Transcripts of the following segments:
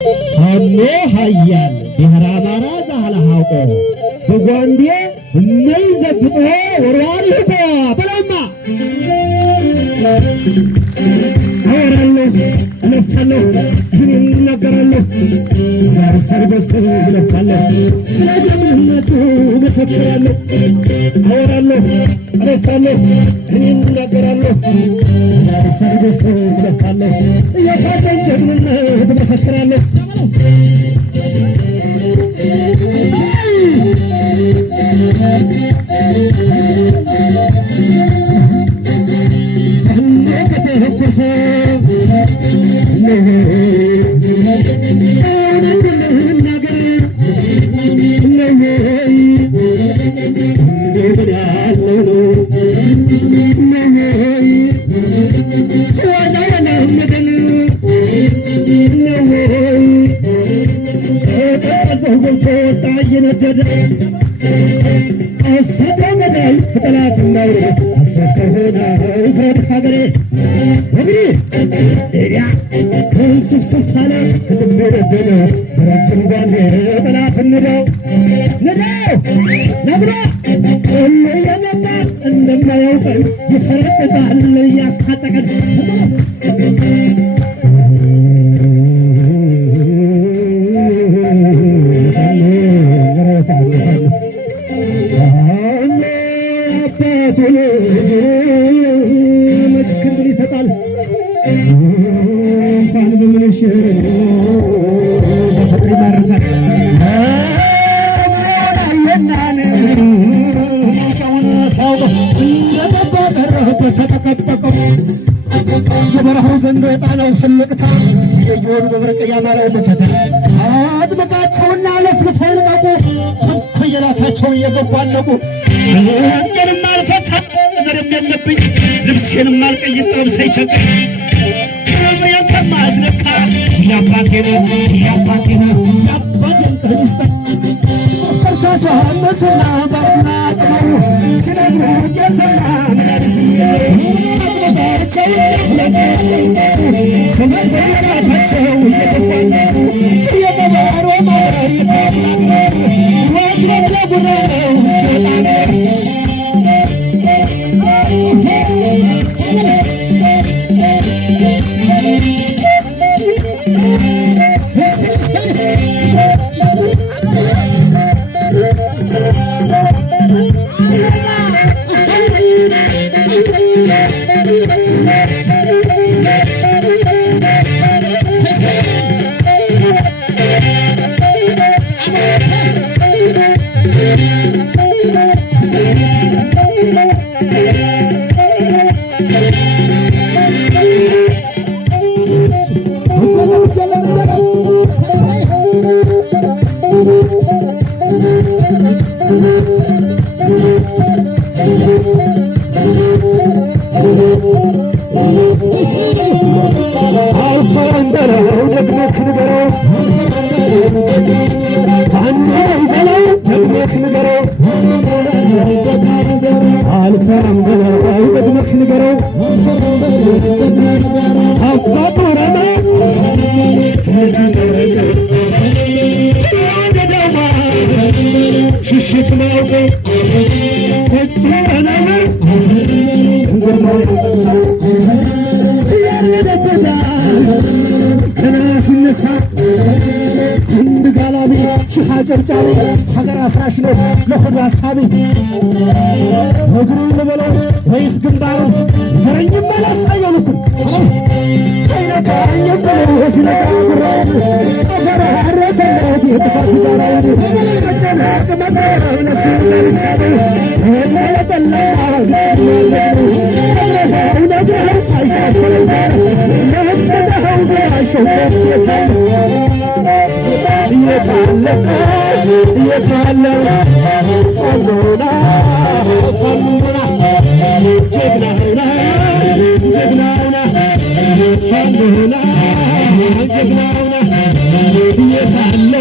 ፋኖ ኃያል ብሔረ አማራ ዛሃለሃቆ በጓንዴ እነይ ዘብጦ ወርዋሪ እኮ በለማ አወራለሁ እለፋለሁ ይህን እናገራለሁ ዛሬ ሰርበስብ እለፋለሁ ስለ ጀግንነቱ መሰክራለሁ አወራለሁ እለፋለሁ ይህን እናገራለሁ ዛሬ ሰርበስብ እለፋለሁ የፋኖን ጀግንነት መሰክራለሁ የበረሃው ዘንዶ የጣለው ፍልቅታ የየወዱ መብረቅ ያማረው መከታ አጥብቃቸውና ለፍልፈው ልቀቁ ሰብኮየላታቸው እየገባለቁ ወንጌንም አልፈታ ዘርም የለብኝ ልብሴንም አልቀይር ጠብ ሳይቸግር ክብሬን ከማስነካ ያባቴነ ያባቴን ቀሊስታ እርሳሷ መስና ባናቅነው ሲነግሩት የሰላም ጨርጫሪ ሀገር አፍራሽ ነው ለሆዱ አሳቢ እግሩን ልበለው ወይስ ግንባሩ ገረኝ መለስ አየሉኩ አይነካኝ ብሎ ሲነካ ጉራውን አፈራረሰለት የጥፋት ጋራውን መጨነቅ መቀነስ ለብቻው ወለጠላው ነግረው ሳይሻፈረው ለመደኸው ጋሾው የታለ የታለ ፋኖና ፋኖና ጀግናውና ጀግናውና ፋኖና ጀግናውና የታለ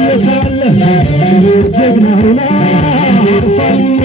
የታለ ጀግናውና ፋኖና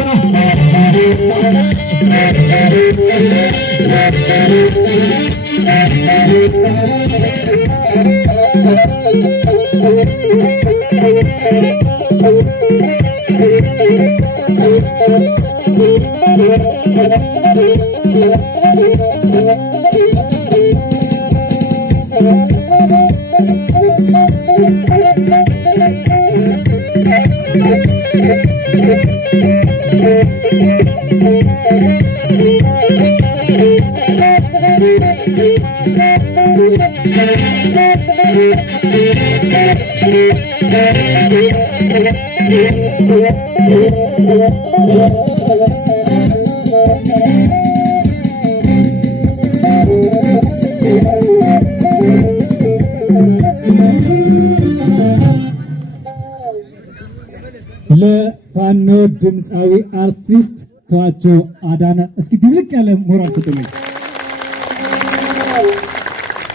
ለፋኖ ድምፃዊ አርቲስት ተዋቸው አዳነ እስኪ ድብልቅ ያለ ሞራል ስጡልኝ።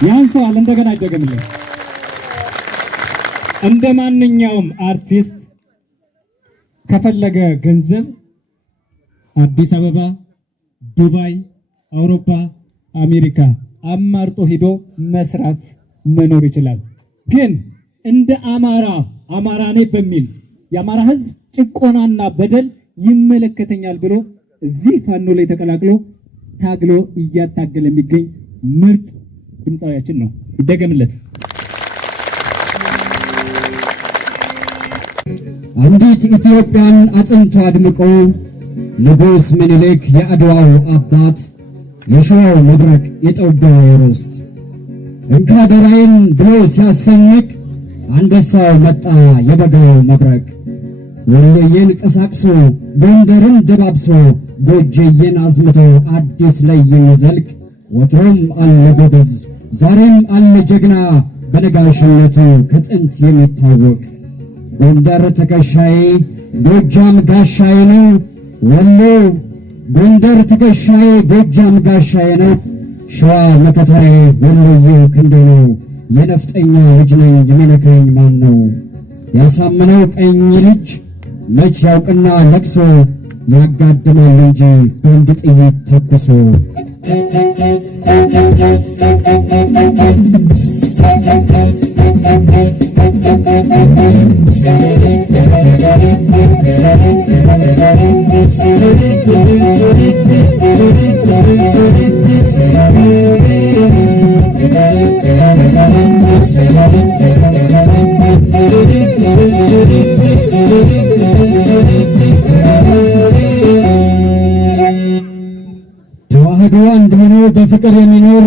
ያንሰዋል፣ እንደገና ይደገምልኝ። እንደ ማንኛውም አርቲስት ከፈለገ ገንዘብ አዲስ አበባ፣ ዱባይ፣ አውሮፓ፣ አሜሪካ አማርጦ ሄዶ መስራት መኖር ይችላል። ግን እንደ አማራ ነኝ በሚል የአማራ ሕዝብ ጭቆናና በደል ይመለከተኛል ብሎ እዚህ ፋኖ ላይ ተቀላቅሎ ታግሎ እያታገለ የሚገኝ ምርጥ ድምፃዊያችን ነው። ይደገምለት። አንዲት ኢትዮጵያን አጽንቶ አድምቆ ንጉሥ ምኒልክ የአድዋው አባት የሸዋው መብረቅ የጠውደው ርስት እንካ ደራይን ብሎ ሲያሰንቅ አንበሳው መጣ የበጋው መብረቅ ወሎዬን ቀሳቅሶ ጎንደርን ደባብሶ ጎጆዬን አዝምቶ አዲስ ላይ የሚዘልቅ ወትሮም አለ ጎበዝ ዛሬም አለ ጀግና በነጋሽነቱ ከጥንት የሚታወቅ ጎንደር ተከሻዬ ጎጃም ጋሻዬ ነው ወሎ ጎንደር ተከሻዬ ጎጃም ጋሻዬ ነው ሸዋ መከታዬ ወሎዬ ክንዴ ነው የነፍጠኛ ልጅ ነኝ የሚነካኝ ማን ነው ያሳመነው ቀኝ ልጅ መች ያውቅና ለቅሶ ያጋድማል እንጂ በአንድ ጥይት ተኩሶ ተዋህዶ አንድ ሆኖ በፍቅር የሚኖር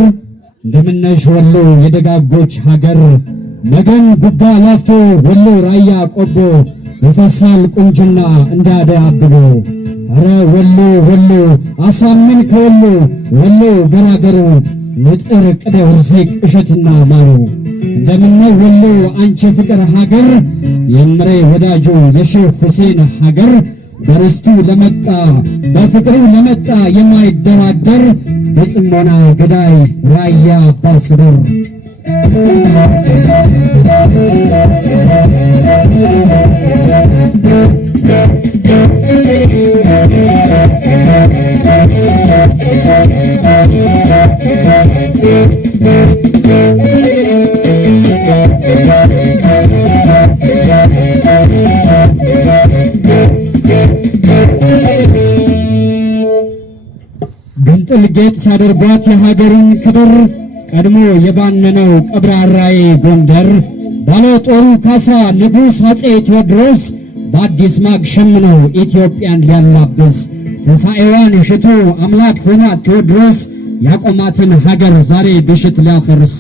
እንደምነሽ ወሎ የደጋጎች ሀገር መገን ጉባ ላፍቶ ወሎ ራያ ቆቦ ይፈሳል ቁንጅና እንዳደ አብቦ አረ ወሎ አሳምን ከወሎ ወሎ ገራገሩ ንጥር ቅደ ርዚቅ እሸትና ማሩ እንደምነው ወሎ አንቺ ፍቅር ሀገር የምሬ ወዳጆ የሼህ ሁሴን ሀገር በርስቱ ለመጣ በፍቅሩ ለመጣ የማይደራደር በጽሞና ገዳይ ራያ አባስበር ግንጥል ጌጥ ሳደርጓት የሀገርን ክብር ቀድሞ የባነነው ቀብራራዬ ጎንደር ባለ ጦሩ ካሳ ንጉሥ አፄ ቴዎድሮስ በአዲስ ማግ ሸምኖ ኢትዮጵያን ሊያላብስ ትንሣኤዋን ሽቶ አምላክ ሆና ቴዎድሮስ ያቆማትን ሀገር ዛሬ ብሽት ሊያፈርስ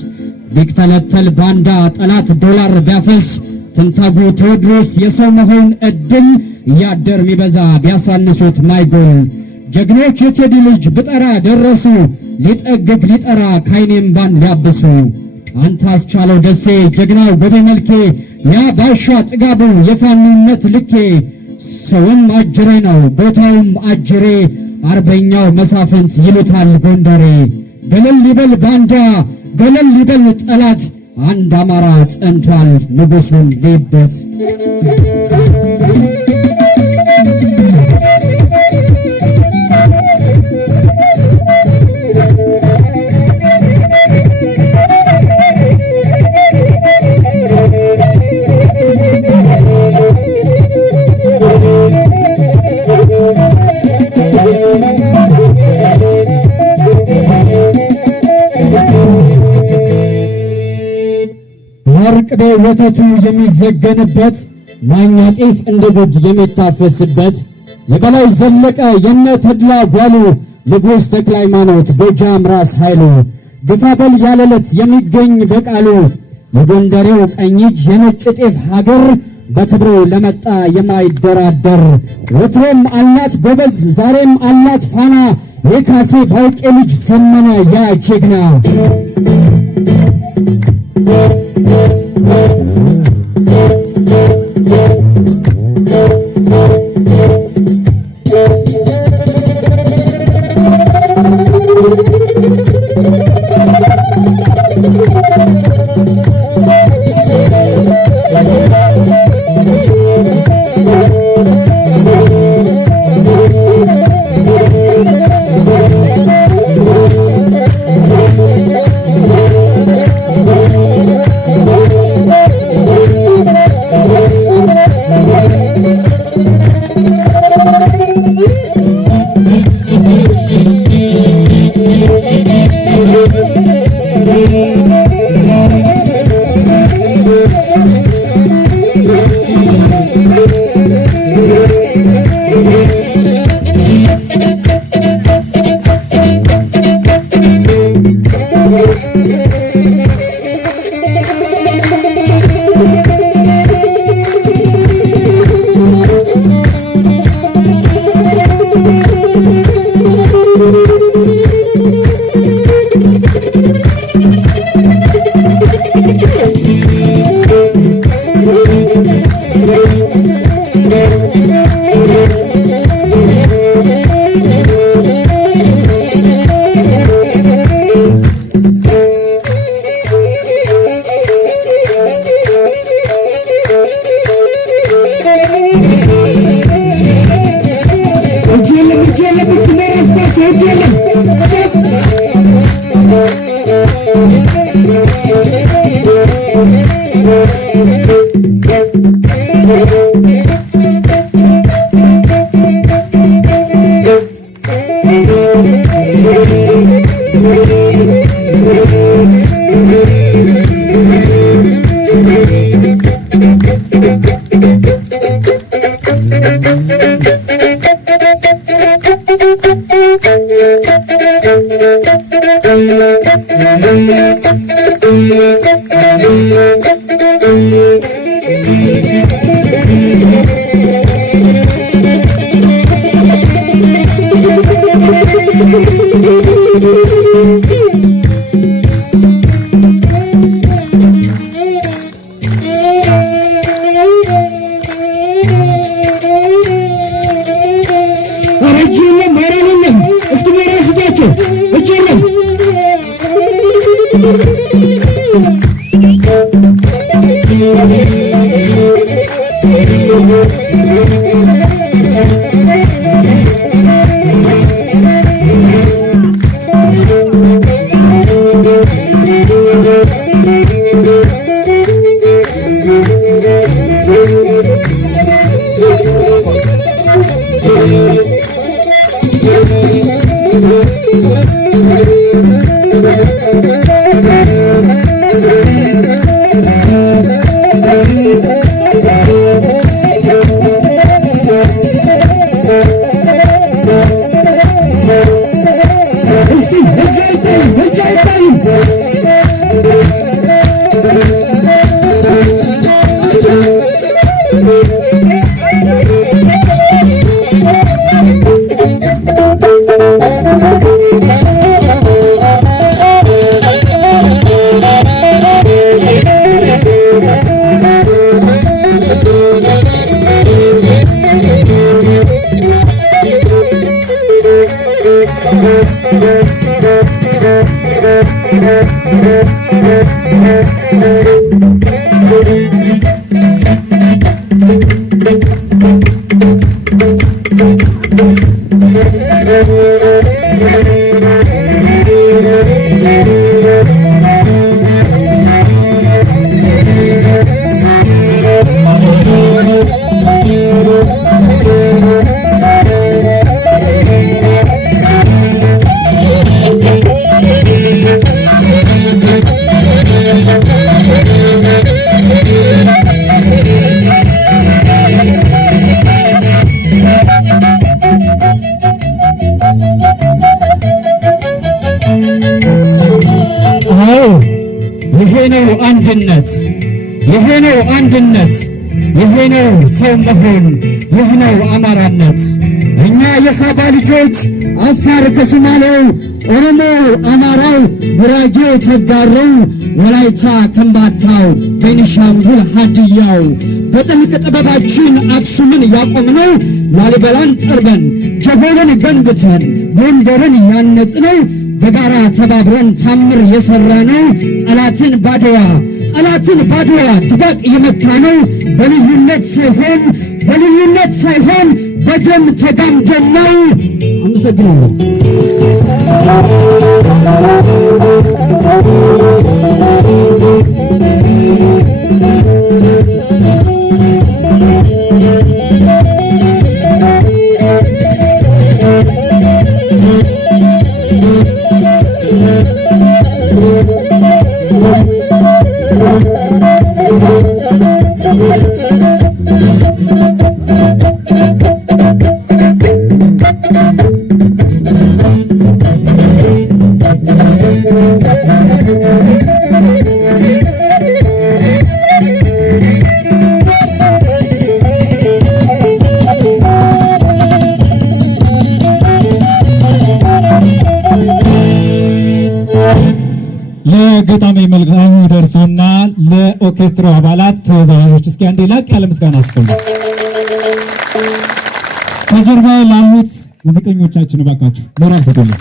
ቢክተለተል ባንዳ ጠላት ዶላር ቢያፈስ ትንታጉ ቴዎድሮስ የሰው መሆን ዕድል እያደር ሚበዛ ቢያሳንሱት ማይጎል ጀግኖች የቴዲ ልጅ ብጠራ ደረሱ ሊጠግግ ሊጠራ ካይኔም ባን ሊያብሱ አንተ አስቻለው ደሴ ጀግናው ጎቤ መልኬ ያ ባሻ ጥጋቡ የፋኑነት ልኬ ሰውም አጅሬ ነው ቦታውም አጅሬ አርበኛው መሳፍንት ይሉታል ጎንደሬ ገለል ሊበል ባንዳ ገለል ሊበል ጠላት አንድ አማራ ጸንቷል ንጉሡን ሊበት ማር ቅቤ ወተቱ የሚዘገንበት ማኛ ጤፍ እንደ ጉድ የሚታፈስበት የበላይ ዘለቀ የነ ተድላ ጓሉ ንጉሥ ተክለ ሃይማኖት ጎጃም ራስ ኃይሉ ግፋበል ያለለት የሚገኝ በቃሉ የጎንደሬው ቀኝ እጅ የነጭ ጤፍ ሀገር በክብሩ ለመጣ የማይደራደር ወትሮም አላት ጎበዝ ዛሬም አላት ፋና የካሴ ባውቄ ልጅ ዘመነ ያ ጀግና ይሄ ነው አንድነት፣ ይሄ ነው ሰው መሆን፣ ይህ ነው አማራነት። እኛ የሳባ ልጆች አፋር ከሶማሌው፣ ኦሮሞ አማራው፣ ጉራጌው ተጋረው፣ ወላይታ ከምባታው፣ ቤኒሻንጉል ሀዲያው በጥልቅ ጥበባችን አክሱምን ያቆምነው፣ ላሊበላን ጠርበን ጀጎልን ገንብተን ጎንደርን ያነጽነው፣ በጋራ ተባብረን ታምር የሰራነው፣ ጠላትን ባድዋ ድባቅ የመታነው በልዩነት ሳይሆን በደም ተጋምደን ነው። አመሰግናለሁ። ለገጣሚ መልካሙ ደርሶና ለኦርኬስትራው አባላት ተወዛዋዦች እስኪ አንዴ ላቅ ያለ ምስጋና አስቀምጡ። ከጀርባ ላሉት ሙዚቀኞቻችን እባካችሁ ሞራል ሰጡልን።